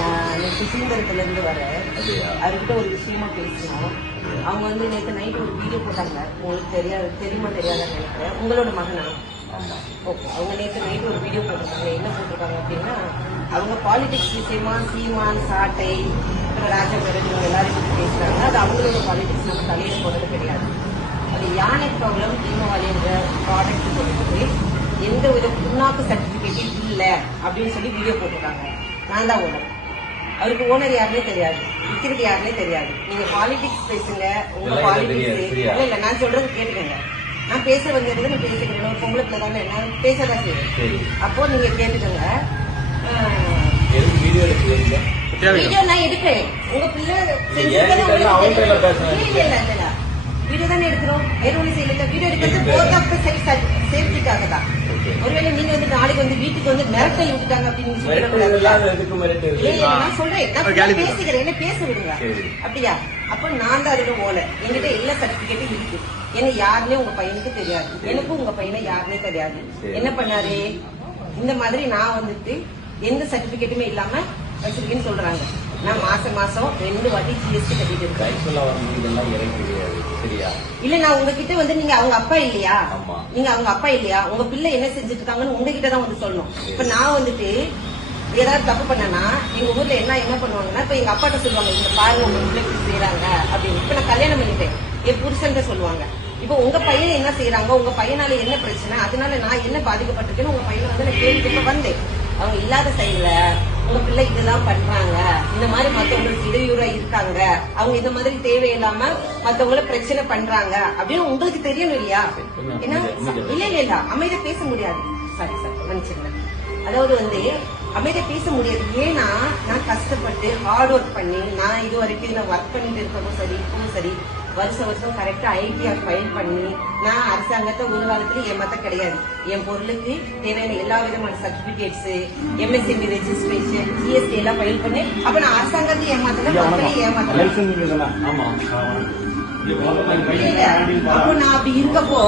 நான் சுசீந்திரத்துல இருந்து வரேன். அவர்கிட்ட ஒரு விஷயமா பேசணும். அவங்க வந்து நேற்று நைட்டு ஒரு வீடியோ போட்டாங்க. உங்களுக்கு தெரியுமா தெரியாதான்னு நினைக்கிறேன். உங்களோட மகனா? ஓகே. அவங்க நேற்று நைட்டு ஒரு வீடியோ போட்டிருக்காங்க. என்ன போட்டிருக்காங்க அப்படின்னா, அவங்க பாலிடிக்ஸ் விஷயமா சீமான், சாட்டை, ராஜபரன் இவங்க எல்லாரும் பற்றி பேசுறாங்க. அது அவங்களோட பாலிடிக்ஸ் நம்ம தலையில போடுறது கிடையாது. அது யானை ப்ராப்ளம் தீபாவளின்ற ப்ராடக்ட் கொடுத்து எந்த வித புண்ணாக்கு சர்டிபிகேட்டும் இல்லை அப்படின்னு சொல்லி வீடியோ போட்டிருக்காங்க. நான் தான் ஓனர். அவருக்கு ஓனர் யாருன்னே தெரியாது, விற்கிறது யாருன்னே தெரியாது. நீங்க பாலிடிக்ஸ் பேசுங்க, உங்க பாலிடிக்ஸ் இல்ல நான் சொல்றது கேட்டுக்கங்க. நான் பேச வந்தது நான் பேசிக்கிறேன். ஒரு பொம்பளை பிள்ளை தானே, நான் பேசதான் செய்வேன். அப்போ நீங்க கேட்டுக்கங்க. வீடியோ நான் எடுப்பேன். உங்க பிள்ளை வீடியோ தானே எடுக்கிறோம். வேற ஒண்ணு செய்யல. வீடியோ எடுக்கிறது போத் ஆஃப் சேஃப்டிக்காக தான். ஒருவேளை நீங்க வந்து நாளைக்கு வந்து வீட்டுக்கு வந்து மிரட்டல் விட்டுட்டாங்க அப்படின்னு நான் சொல்றேன். நான் பேசுகிறேன், என்ன பேச விடுங்க. அப்படியா? அப்ப நான் தான் அதுக்கு போல. என்கிட்ட எல்லா சர்டிபிகேட்டும் இருக்கு. ஏன்னா யாருன்னே உங்க பையனுக்கு தெரியாது, எனக்கும் உங்க பையனை யாருன்னே தெரியாது. என்ன பண்ணாரு, இந்த மாதிரி நான் வந்துட்டு எந்த சர்டிபிகேட்டுமே இல்லாம வச்சிருக்கேன்னு சொல்றாங்க. நான் மாசம் 2 வாட்டி ஜிஎஸ்டி கட்டிட்டு இருக்கேன். இல்ல நான் உங்ககிட்ட வந்து நீங்க அவங்க அப்பா இல்லையா, நீங்க அவங்க அப்பா இல்லையா, உங்க பிள்ளை என்ன செஞ்சுட்டு இருக்காங்கன்னு உங்ககிட்ட தான் வந்து சொல்லணும். இப்ப நான் வந்துட்டு ஏதாவது தப்பு பண்ணனா எங்க ஊர்ல என்ன பண்ணுவாங்கன்னா, இப்ப எங்க அப்பாட்ட சொல்லுவாங்க, இந்த பாருங்க உங்க பிள்ளை இப்படி செய்யறாங்க அப்படின்னு. இப்ப நான் கல்யாணம் பண்ணிட்டேன், என் புருஷன் சொல்லுவாங்க. இப்ப உங்க பையன் என்ன செய்யறாங்க, உங்க பையனால என்ன பிரச்சனை, அதனால நான் என்ன பாதிக்கப்பட்டிருக்கேன்னு உங்க பையனை வந்து நான் கேள்வி வந்தேன். அவங்க இல்லாத சைடுல உங்க பிள்ளை இதெல்லாம் பண்றாங்க, இந்த மாதிரி மத்தவங்களுக்கு இடையூறா இருக்காங்க, அவங்க இந்த மாதிரி தேவையில்லாம மத்தவங்கள பிரச்சனை பண்றாங்க அப்படின்னு உங்களுக்கு தெரியணும் இல்லையா? ஏன்னா இல்ல அமைதியா பேச முடியாது. சாரி மன்னிச்சுங்க. அதாவது வந்து அமைதியா பேச முடியாது. ஏன்னா நான் கஷ்டப்பட்டு ஹார்ட் ஒர்க் பண்ணி நான் இது வரைக்கும் நான் ஒர்க் பண்ணிட்டு இருக்கவும் சரி, இப்பவும் சரி, வருஷம் கரெக்டா ஐடிஆர் ஃபைல் பண்ணி நான் அரசாங்கத்தை ஒரு காலத்துல ஏமாத்த கிடையாது. என் பொருளுக்கு தேவையான எல்லா விதமான சர்டிபிகேட்ஸ், எம்எஸ்எம்இ ரெஜிஸ்ட்ரேஷன், ஜிஎஸ்டி எல்லாம் ஃபைல் பண்ணி அப்ப நான் அரசாங்கத்தை ஏமாத்தல, மக்களையும் ஏமாத்தல. அப்போ நான் அப்படி இருக்கப்போ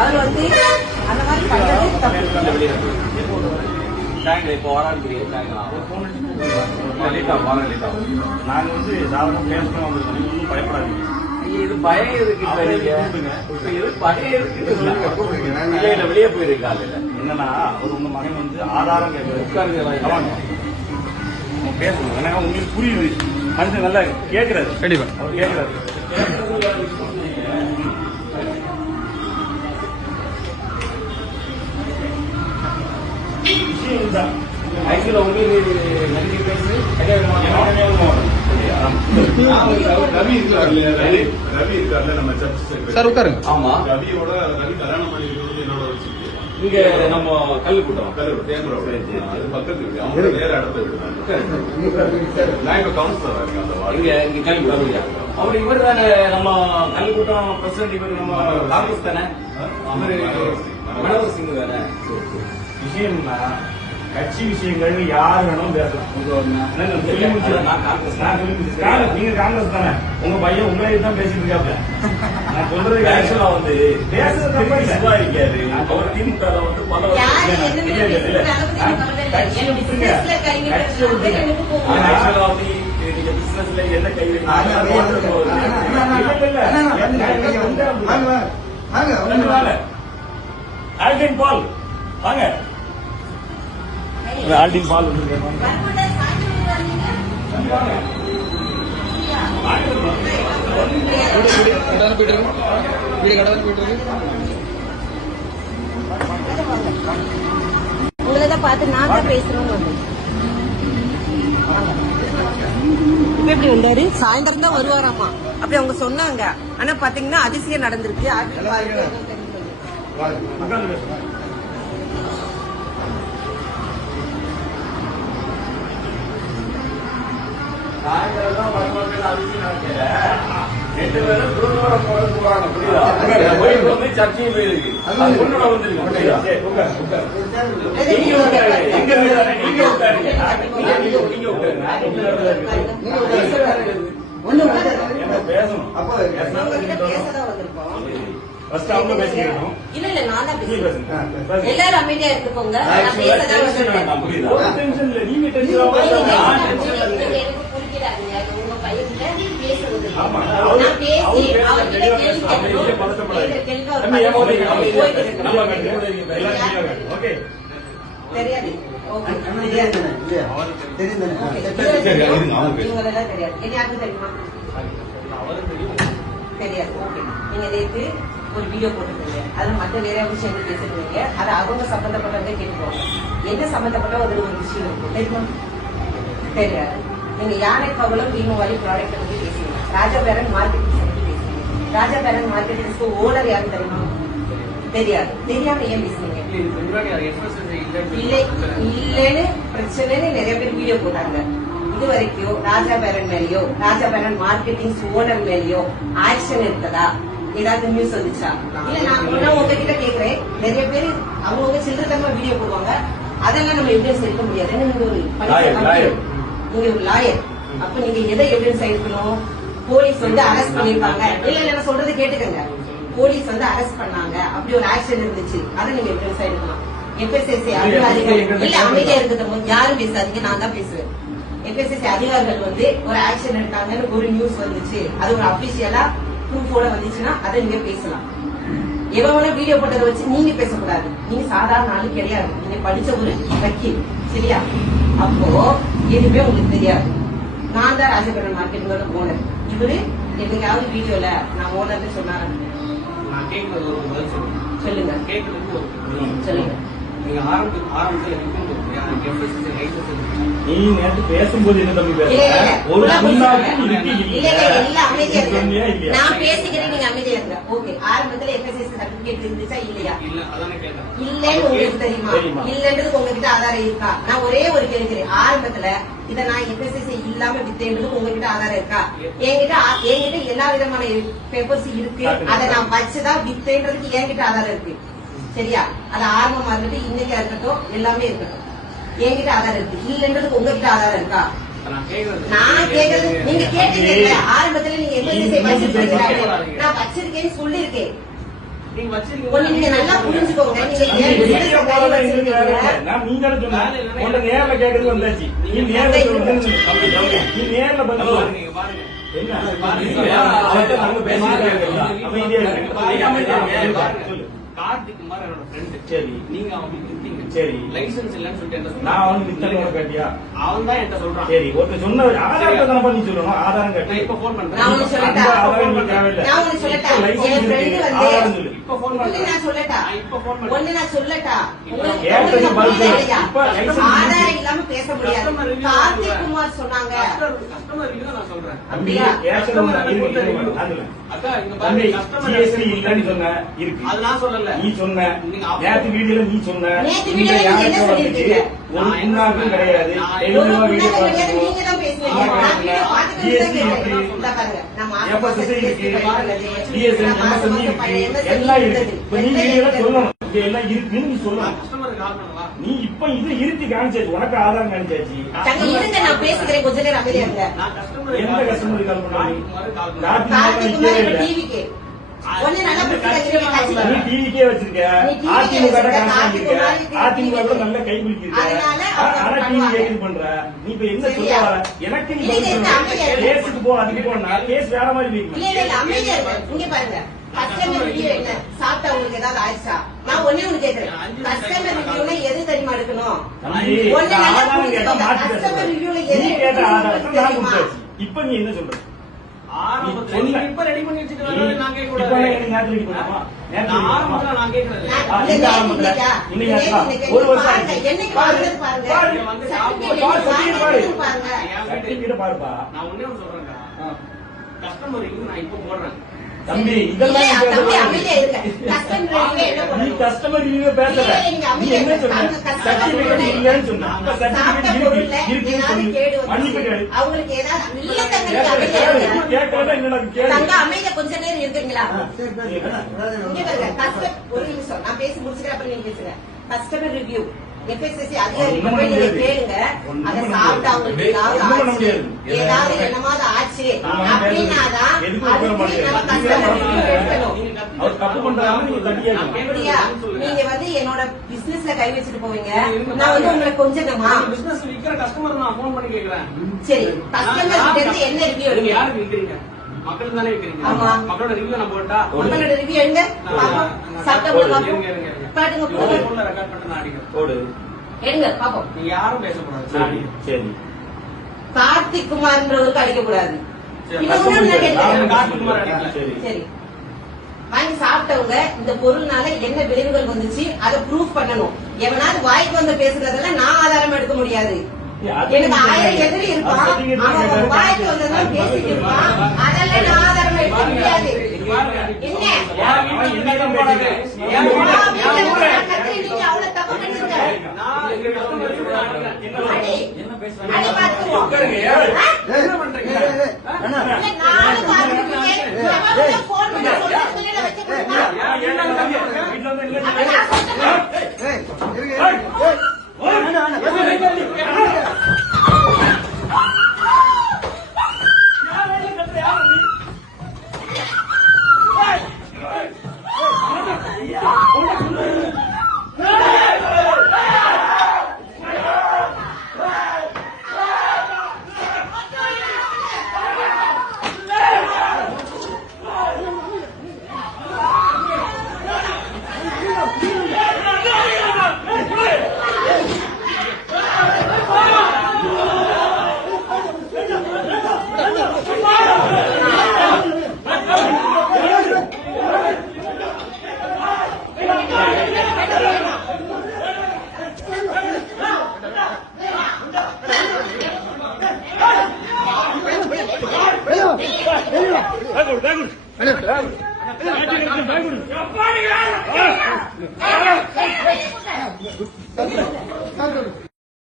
அவர் வந்து அந்த மாதிரி பண்றது தப்பு. நாங்க வந்து சாதாரண பேசணும், ஒன்றும் பயப்படாதீங்க. இது பயம் இருக்கு. வெளியே போயிருக்காங்க. என்னன்னா உங்க மகன் வந்து ஆதாரம் கேட்கறாரு, பேசணும். ஏன்னா உங்களுக்கு புரியுது, மனுஷன் நல்லா கேட்கிறாரு. கண்டிப்பா அவர் கேட்கிறாரு. ஆக்சுவலா உங்களுக்கு நன்றி பேசு ரவி இருக்காருல்ல நம்ம சர்ச் சார் உட்காருங்க. ஆமா, ரவியோட ரவி கல்யாணம் பண்ணிருக்கிறது என்னோட இங்க நம்ம கல்லுக்கூட்டம் பக்கத்து இருக்கு. அவங்க வேற இடத்த விடுறாங்க. நான் இப்ப கவுன்சிலரா இருக்கேன். இங்க கல்லுக்கூட்டம் அவரு இவர் தானே நம்ம கல்லுக்கூட்டம் பிரசிடன்ட். இவர் நம்ம காங்கிரஸ் தானே, மனோகர் சிங் தானே. விஷயம்னா கட்சி விஷயங்கள் யாரு வேணும் பேசலாம். நீங்க காங்கிரஸ் தானே, உங்க பையன் உங்களே தான் பேசிட்டு இருக்காப்ல. நான் சொல்றது ஆக்சுவலா வந்து பேசுறது இருக்காரு. அவர் திமுக வந்து பல பிசினஸ்ல என்ன கை ஆல்டின் பால் வாங்க. ஆல்டின் பால் உங்களதான் பார்த்து நான் தான் பேசணும்னு வந்தேன். இப்ப எப்படி வந்தாரு, சாயந்தரம் தான் வருவாராமா அப்படி அவங்க சொன்னாங்க. ஆனா பாத்தீங்கன்னா அதிசயம் நடந்திருக்கு. சாயந்தரம் வருவாங்க. அதிசயம் நடக்கல. 2 பேரும் குருவாரம் போறாங்க. புரியுதா? சர்ச்சையும் போயிருக்கு. பொண்ணோட வந்துருக்கு. பேசணும். அப்போ பேசிக்கணும். இல்ல இல்ல நான் தான் பேசுறேன். எல்லாரும் அமைதியா இருந்துக்கோங்க. நான் பேசதான் சொல்றேன். நீங்க எனக்கு புரிக்கிறாங்க. உங்க பையன்கிட்ட பேசுறது நான் பேசி அவர்கிட்ட கேள்வி தெரியாது. ஓகே தெரியாது. இவங்களெல்லாம் தெரியாது. யாருக்கும் தெரியுமா? தெரியாது. ஓகே நீங்க நேற்று ஒரு வீடியோ போட்டுருக்கீங்க. அதுல மற்ற வேற விஷயம் பேசிருக்கீங்க. அது அவங்க சம்பந்தப்பட்டதை கேட்டுக்கோங்க. என்ன சம்பந்தப்பட்ட ஒரு விஷயம் இருக்கு தெரியுமா? தெரியாது. நீங்க யானை கவலம் வீணு வாரி ப்ராடக்ட் பத்தி பேசுவீங்க. ராஜா பேரன் மார்க்கெட்டிங் பத்தி பேசுவீங்க. ராஜா பேரன் மார்க்கெட்டிங்ஸ்க்கு ஓனர் யாரும் தெரியுமா? தெரியாது. தெரியாம ஏன் பேசுவீங்க? இல்லன்னு பிரச்சனைன்னு நிறைய பேர் வீடியோ போட்டாங்க. இது வரைக்கும் ராஜா பேரன் மேலயோ ராஜா பேரன் மார்க்கெட்டிங் ஓனர் மேலயோ ஆக்ஷன் இருக்குதா? ஏதாவது நியூஸ் வந்துச்சா? இல்ல நான் உங்ககிட்ட கேக்குறேன். நிறைய பேர் அவங்க சில்லறதமா வீடியோ போடுவாங்க. அதெல்லாம் நம்ம எவிடன்ஸ் எடுக்க முடியாது. நீங்க ஒரு லாயர். அப்ப நீங்க எதை எவிடன்ஸ் எடுக்கணும்? போலீஸ் வந்து அரெஸ்ட் பண்ணிருக்காங்க. இல்ல இல்ல சொல்றது கேட்டுக்கங்க. போலீஸ் வந்து அரெஸ்ட் பண்ணாங்க. அப்படி ஒரு ஆக்ஷன் இருந்துச்சு. அதை நீங்க எவிடன்ஸ் எடுக்கலாம். எஃப்எஸ்எஸ்சி அதிகாரிகள் இல்ல அமைதியா இருக்கிறது யாரும் பேசாதீங்க. நான் தான் பேசுவேன். எஃப்எஸ்எஸ்சி அதிகாரிகள் வந்து ஒரு ஆக்ஷன் எடுத்தாங்கன்னு ஒரு நியூஸ் வந்துச்சு. அது ஒரு அபிஷியலா ப்ரூஃபோட வந்துச்சுன்னா அதை நீங்க பேசலாம். எவ்வளவு வீடியோ போட்டதை வச்சு நீங்க பேசக்கூடாது. நீங்க சாதாரண ஆளு கிடையாது. நீங்க படிச்ச ஒரு வக்கீல் சரியா? அப்போ எதுவுமே உங்களுக்கு தெரியாது. நான் தான் ராஜபுரம் மார்க்கெட்டோட ஓனர். இவரு என்னைக்காவது வீடியோல நான் ஓனர்னு சொன்னாரு சொல்லுங்க. சொல்லுங்க. நீ நேற்று பேசும்போது என்ன தம்பி நான் பேசிக்கிறேன். நீங்க அமைதியா இருங்க. ஓகே ஆரம்பத்துல எஃப்எஸ்எஸ்சி சர்டிபிகேட் இருந்துச்சா இல்லையா? இல்லன்னு உங்களுக்கு தெரியுமா? இல்லன்றது உங்ககிட்ட ஆதாரம் இருக்கா? நான் ஒரே ஒரு கேட்கிறேன். ஆரம்பத்துல இதை நான் எஃப்எஸ்எஸ்சி இல்லாம வித்தேன்றது உங்ககிட்ட ஆதாரம் இருக்கா? என்கிட்ட எல்லா விதமான பேப்பர்ஸ் இருக்கு. அதை நான் வச்சுதான் வித்தேன்றதுக்கு என்கிட்ட ஆதாரம் இருக்கு சரியா? அது ஆரம்பமா இருக்கட்டும் இன்னைக்கா இருக்கட்டும் எல்லாமே இருக்கட்டும் என்கிட்ட ஆதாரம் இருக்கு. இல்லன்றதுக்கு உங்ககிட்ட ஆதாரம் இருக்கா? நான் கேக்குறது நீங்க கேட்டீங்க. ஆரம்பத்துல நீங்க நான் வச்சிருக்கேன்னு சொல்லிருக்கேன். நீங்க நல்லா புரிஞ்சுக்கோங்க. கார்த்திக் குமார் என்னோட ஃப்ரெண்ட். சரி நீங்க அவனுக்கு வித்தீங்க. சரி லைசன்ஸ் இல்லன்னு சொல்லிட்டு நான் அவனுக்கு வித்தலைங்க கேட்டியா? அவன் தான் என்கிட்ட சொல்றான். சரி ஒருத்தர் சொன்ன ஆதாரத்தை தானே பண்ணி சொல்லணும். ஆதாரம் கேட்டு இப்ப போன் பண்றேன். நான் உனக்கு சொல்லட்டா? ஆதாரம் நீ தேவையில்லை. நான் உனக்கு சொல்லட்டா? என் ஃப்ரெண்ட் வந்து ஆதாரம் சொல்லு. இப்ப போன் பண்றேன். நான் சொல்லட்டா? இப்ப போன் பண்றேன். ஒண்ணு நான் சொல்லட்டா? ஆதாரம் இல்லாம பேச முடியாது. கார்த்திக் குமார் சொன்னாங்க. கஸ்டமர் ரிவ்யூ நான் சொல்றேன். தம்பி அக்கா இங்க தம்பி பாருங்க கஸ்டமர் ஜிஎஸ்டி இல்லன்னு சொன்ன இருக்கு. அது நான் சொல்லல. நீ சொன்ன நேத்து வீடியோல நீ சொன்ன நேத்து வீடியோல நீங்க என்ன சொல்லிருக்கீங்க? ஒரு புண்ணாக்கும் கிடையாது. எழுதுவா வீடியோ பார்த்துக்கோ. நீங்க தான் பேசுவீங்க. நான் வீடியோ பார்த்துட்டு ஜிஎஸ்டி தான் இருக்கு. இந்த பாருங்க. நம்ம எஃப்எஸ்எஸ்சி இருக்கு. டிஎஸ்என் எம்எஸ்எம்இ இருக்கு. எல்லாம் இருக்கு. இப்ப நீ வீடியோல சொல்லணும். இது எல்லாம் இருக்குன்னு நீ சொல்லணும். கஸ்டமருக்கு கால் பண்ணவா? நீ இப்ப இது இருக்கு காமிச்சாச்சு. உனக்கு ஆதாரம் காமிச்சாச்சு. தங்க இருங்க நான் பேசுகிறேன். கொஞ்ச நேரம் அமைதியா இருங்க. நான் கஸ்டமர் எந்த கஸ்டமருக்கு கால் பண்ணாங்க? கார்த்திக் குமார் இப்ப டிவிக்கு ஒண்ணு நல்லா புரிஞ்சுக்கங்க. நீ டிவிக்கே வச்சிருக்க. அதிமுக அதிமுக நல்ல கை பிடிச்சிருக்க. ஆனா டிவி கேட்டு பண்ற. நீ இப்ப என்ன சொல்ல வர? எனக்கு நீ கேஸுக்கு போ. அதுக்கு போனா கேஸ் வேற மாதிரி வைக்கணும். இல்ல அமைதியா இருங்க. இங்க பாருங்க. கஸ்டமர் ரிவ்யூ என்ன சாப்பிட்டா உங்களுக்கு ஏதாவது ஆயிடுச்சா? நான் ஒண்ணே ஒண்ணு கேக்குறேன். கஸ்டமர் ரிவ்யூல எது தெரியுமா எடுக்கணும்? கஸ்டமர் ரிவ்யூல எது தெரியுமா? இப்ப நீ என்ன சொல்ற? இப்ப ரெடி பண்ணி வச்சுக்கிறாங்க. நான் கேட்க கூடாது. நான் கேட்கறது ஒரு வருஷம் என்னைக்கு பாருங்க பாருப்பா. நான் ஒண்ணே ஒண்ணு சொல்றேன்க்கா. கஸ்டமருக்கு நான் இப்ப போடுறேன். தம்பி இதெல்லாம் நீ கஸ்டமர் ரிவ்யூ பேசல. நீ என்ன சொன்ன? சர்டிபிகேட் இல்லன்னு சொன்ன. அப்ப சர்டிபிகேட் இருக்குன்னு சொல்லி மன்னிப்பு கேளு. அவங்களுக்கு ஏதாவது இல்ல தங்க கேட்கறதா என்னடா கேளு. தங்க அமைதியா கொஞ்ச நேரம் இருக்கீங்களா? இங்க பாருங்க. ஒரு நிமிஷம் நான் பேசி முடிச்சுக்கிறேன். அப்புறம் நீங்க பேசுங்க. கஸ்டமர் ரிவ்யூ FSSC அதிகாரிகிட்ட போய் நீங்க கேளுங்க. அதை சாப்பிட்டு அவங்களுக்கு ஏதாவது என்னமாவது ஆச்சு அப்படின்னாதான் அப்படியா நீங்க வந்து என்னோட பிசினஸ்ல கை வச்சுட்டு போவீங்க. நான் வந்து உங்களை கொஞ்சமா பிசினஸ் விக்கிற கஸ்டமர் நான் போன் பண்ணி கேக்குறேன். சரி கஸ்டமர் கிட்ட இருந்து என்ன ரிவ்யூ நீங்க எடுங்க? யாருக்கு விக்கிறீங்க? மக்களுக்கு தானே விக்கிறீங்க. ஆமா. மக்களோட ரிவ்யூ நான் போட்டா உங்களோட ரிவ்யூ எடுங்க. சட்டம் பாப்போம். பாட்டுங்க போன்ல ரெக்கார்ட் பண்ணி நான் அடிக்கிறேன். போடு. எடுங்க பாப்போம். நீங்க யாரும் பேசக்கூடாது. நான் அடிக்கிறேன். சரி. கார்த்திக் குமார்ன்றவருக்கு அடிக்க கூடாது. சரி. இது ஒண்ணும் நான் கேட்கிறேன். கார்த்திக் குமார் அடிக்கலாம். சரி. சரி வாங்கி சாப்பிட்டவங்க இந்த பொருள்னால என்ன விளைவுகள் வந்துச்சு அதை ப்ரூஃப் பண்ணணும். எவனாவது வாய்க்கு வந்து பேசுறதெல்லாம் நான் ஆதாரம் எடுக்க முடியாது. எனக்கு 1000 எதிரி இருப்பான். அவன் வாய்க்கு வந்ததெல்லாம் பேசிட்டு இருப்பான். அதெல்லாம் நான் ஆதாரம் எடுக்க முடியாது. என்ன நீங்க அவ்வளவு தப்பு பண்ணிருக்க. அடி பாத்துருவோம். என்ன பண்றீங்க? நானும் பாத்துருக்கேன். போன் பண்ணி சொல்லிட்டு வச்சு கொடுங்க. Hello.